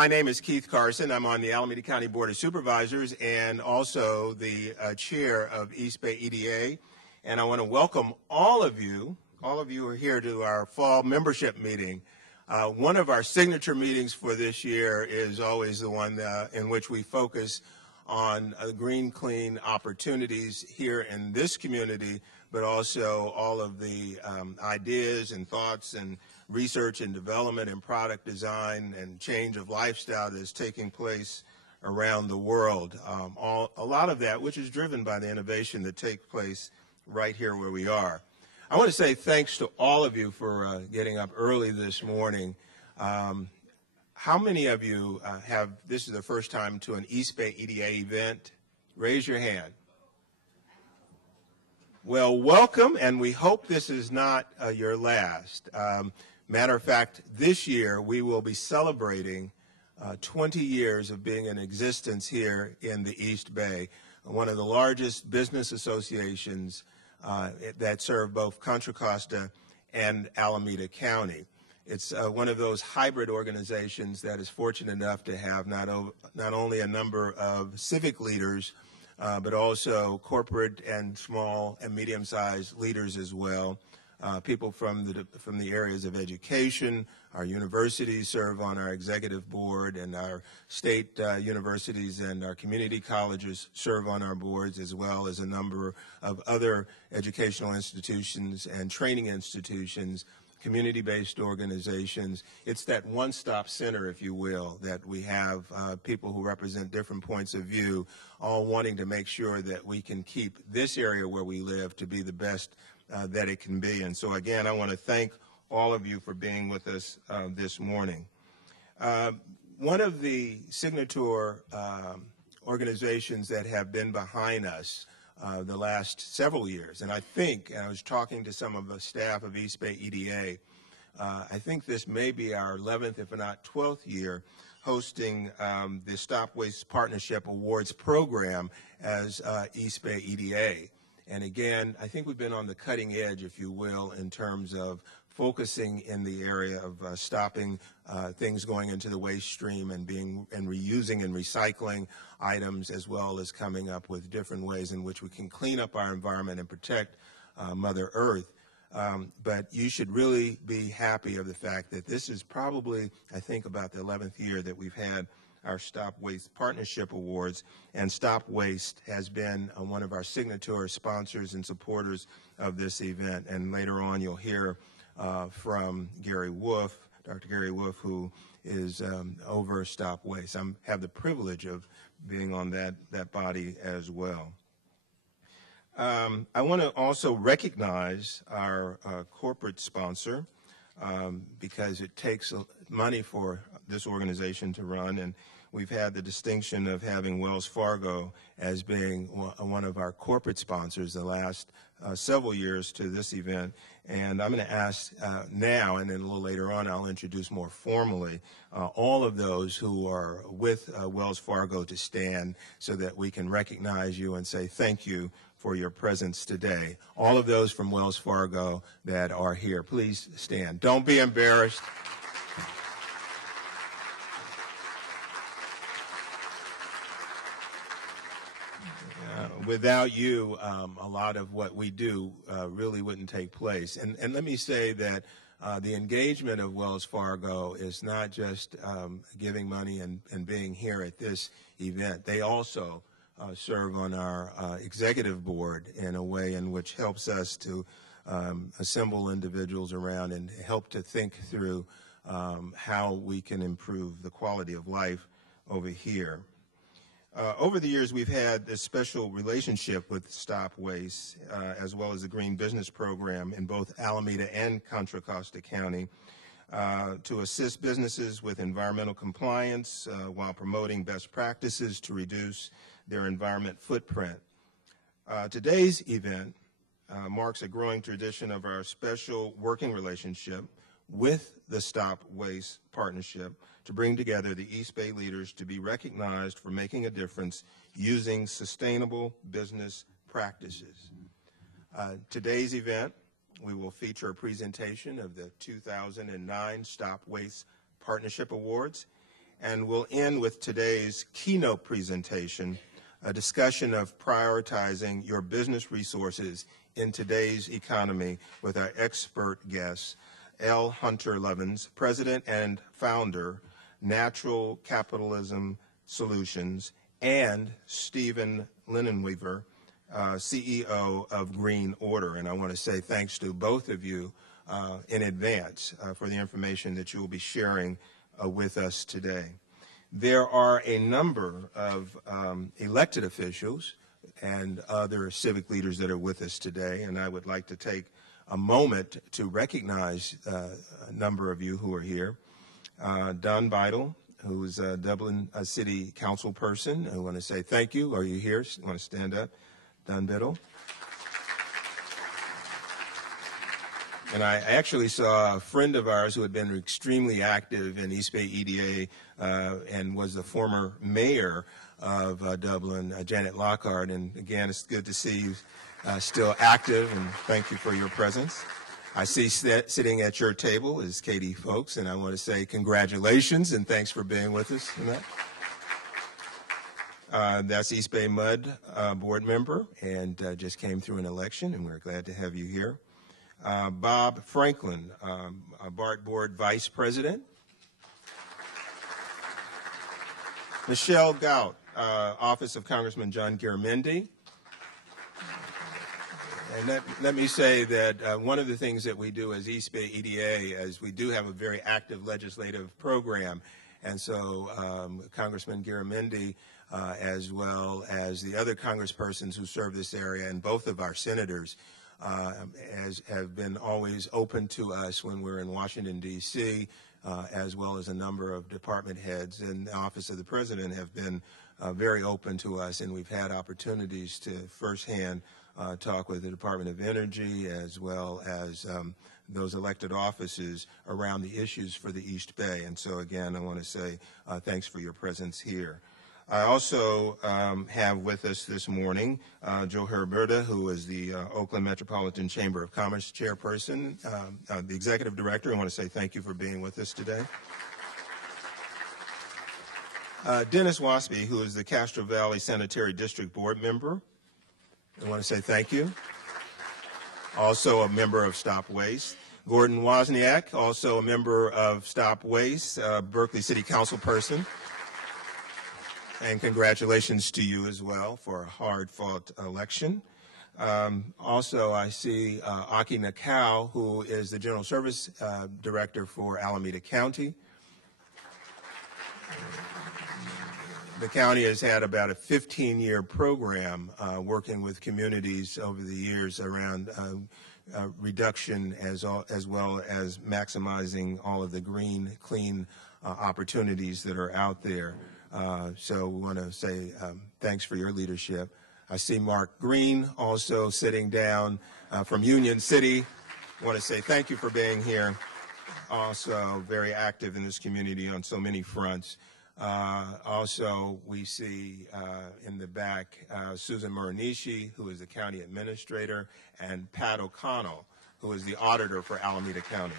My name is Keith Carson. I'm on the Alameda County Board of Supervisors and also the chair of East Bay EDA. And I want to welcome all of you who are here to our fall membership meeting. One of our signature meetings for this year is always the one in which we focus on green, clean opportunities here in this community, but also all of the ideas and thoughts and research and development and product design and change of lifestyle that is taking place around the world. A lot of that which is driven by the innovation that takes place right here where we are. I want to say thanks to all of you for getting up early this morning. How many of you this is the first time to an East Bay EDA event? Raise your hand. Well, welcome, and we hope this is not your last. Matter of fact, this year we will be celebrating 20 years of being in existence here in the East Bay, one of the largest business associations that serve both Contra Costa and Alameda County. It's one of those hybrid organizations that is fortunate enough to have not only a number of civic leaders, but also corporate and small and medium-sized leaders as well. People from the areas of education. Our universities serve on our executive board, and our state universities and our community colleges serve on our boards, as well as a number of other educational institutions and training institutions, community-based organizations. It's that one-stop center, if you will, that we have people who represent different points of view, all wanting to make sure that we can keep this area where we live to be the best that it can be. And so again, I want to thank all of you for being with us this morning. One of the signature organizations that have been behind us the last several years, and I was talking to some of the staff of East Bay EDA, I think this may be our 11th, if not 12th year, hosting the Stop Waste Partnership Awards program as East Bay EDA. And again, I think we've been on the cutting edge, if you will, in terms of focusing in the area of stopping things going into the waste stream and reusing and recycling items, as well as coming up with different ways in which we can clean up our environment and protect Mother Earth. But you should really be happy of the fact that this is probably, I think, about the 11th year that we've had our Stop Waste Partnership Awards, and Stop Waste has been one of our signature sponsors and supporters of this event. And later on you'll hear from Gary Wolf, Dr. Gary Wolf, who is over Stop Waste. I have the privilege of being on that body as well. I want to also recognize our corporate sponsor because it takes money for this organization to run, and we've had the distinction of having Wells Fargo as being one of our corporate sponsors the last several years to this event. And I'm going to ask now, and then a little later on I'll introduce more formally, all of those who are with Wells Fargo to stand so that we can recognize you and say thank you for your presence today. All of those from Wells Fargo that are here, please stand. Don't be embarrassed. Without you, a lot of what we do really wouldn't take place. And let me say that the engagement of Wells Fargo is not just giving money and being here at this event. They also serve on our executive board in a way in which helps us to assemble individuals around and help to think through how we can improve the quality of life over here. Over the years, we've had this special relationship with Stop Waste, as well as the Green Business Program in both Alameda and Contra Costa County, to assist businesses with environmental compliance while promoting best practices to reduce their environment footprint. Today's event marks a growing tradition of our special working relationship with the Stop Waste Partnership to bring together the East Bay leaders to be recognized for making a difference using sustainable business practices. Today's event, we will feature a presentation of the 2009 Stop Waste Partnership Awards, and we'll end with today's keynote presentation, a discussion of prioritizing your business resources in today's economy with our expert guest, L. Hunter Levins, President and Founder, Natural Capitalism Solutions, and Stephen Linenweaver, CEO of Green Order. And I want to say thanks to both of you in advance for the information that you will be sharing with us today. There are a number of elected officials and other civic leaders that are with us today, and I would like to take a moment to recognize a number of you who are here. Don Beidel, who is a Dublin City Council person. I want to say thank you. Are you here? Want to stand up? Don Beidel. And I actually saw a friend of ours who had been extremely active in East Bay EDA and was the former mayor of Dublin, Janet Lockhart. And again, it's good to see you still active, and thank you for your presence. I see sitting at your table is Katie Folks, and I want to say congratulations and thanks for being with us tonight. That's East Bay MUD board member and just came through an election, and we're glad to have you here. Bob Franklin, BART Board Vice President. Michelle Gout, Office of Congressman John Garamendi. And let me say that one of the things that we do as East Bay EDA is we do have a very active legislative program. And so Congressman Garamendi, as well as the other congresspersons who serve this area and both of our senators, have been always open to us when we're in Washington, D.C., as well as a number of department heads and the Office of the President have been very open to us, and we've had opportunities to firsthand talk with the Department of Energy as well as those elected offices around the issues for the East Bay. And so, again, I want to say thanks for your presence here. I also have with us this morning Joe Herberta, who is the Oakland Metropolitan Chamber of Commerce chairperson, the executive director. I want to say thank you for being with us today. Dennis Wasby, who is the Castro Valley Sanitary District Board member. I want to say thank you. Also a member of Stop Waste. Gordon Wozniak, also a member of Stop Waste, Berkeley City Council person. And congratulations to you as well for a hard-fought election. Also, I see Aki Nakau, who is the General Service Director for Alameda County. The county has had about a 15-year program working with communities over the years around reduction as well as maximizing all of the green, clean opportunities that are out there. So we want to say thanks for your leadership. I see Mark Green also sitting down from Union City. I want to say thank you for being here. Also very active in this community on so many fronts. Also, we see in the back Susan Muranishi, who is the county administrator, and Pat O'Connell, who is the auditor for Alameda County.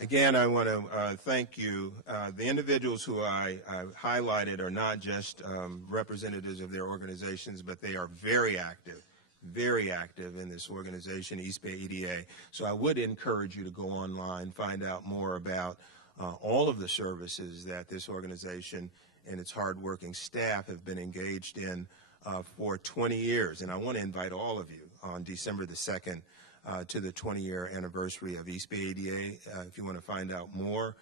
Again, I want to thank you. The individuals who I highlighted are not just representatives of their organizations, but they are very active in this organization, East Bay EDA. So I would encourage you to go online, find out more about all of the services that this organization and its hardworking staff have been engaged in for 20 years. And I want to invite all of you on December the 2nd to the 20-year anniversary of East Bay EDA. If you want to find out more,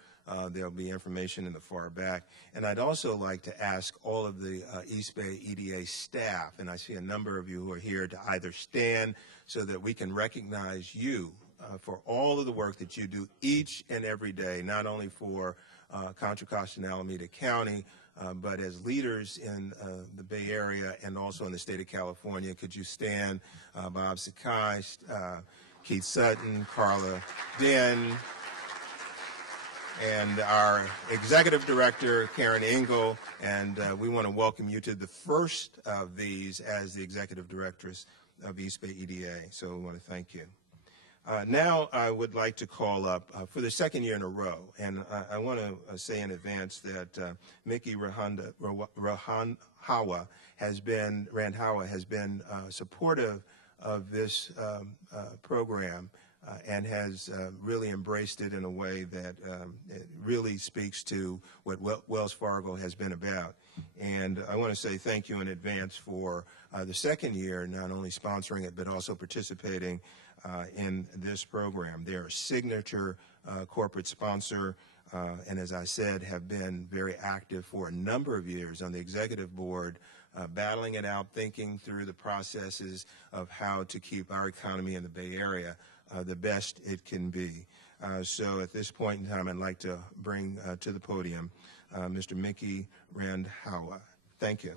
there'll be information in the far back. And I'd also like to ask all of the East Bay EDA staff, and I see a number of you who are here, to either stand so that we can recognize you for all of the work that you do each and every day, not only for Contra Costa and Alameda County, but as leaders in the Bay Area and also in the state of California. Could you stand? Bob Sakai, Keith Sutton, Carla Den, and our executive director, Karen Engel, and we want to welcome you to the first of these as the executive directress of East Bay EDA. So we want to thank you. Now I would like to call up for the second year in a row, and I want to say in advance that Mickey Randhawa has been supportive of this program and has really embraced it in a way that it really speaks to what Wells Fargo has been about. And I want to say thank you in advance for the second year, not only sponsoring it, but also participating in this program. They're a signature corporate sponsor, and as I said, have been very active for a number of years on the executive board, battling it out, thinking through the processes of how to keep our economy in the Bay Area the best it can be. So at this point in time, I'd like to bring to the podium Mr. Mickey Randhawa. Thank you.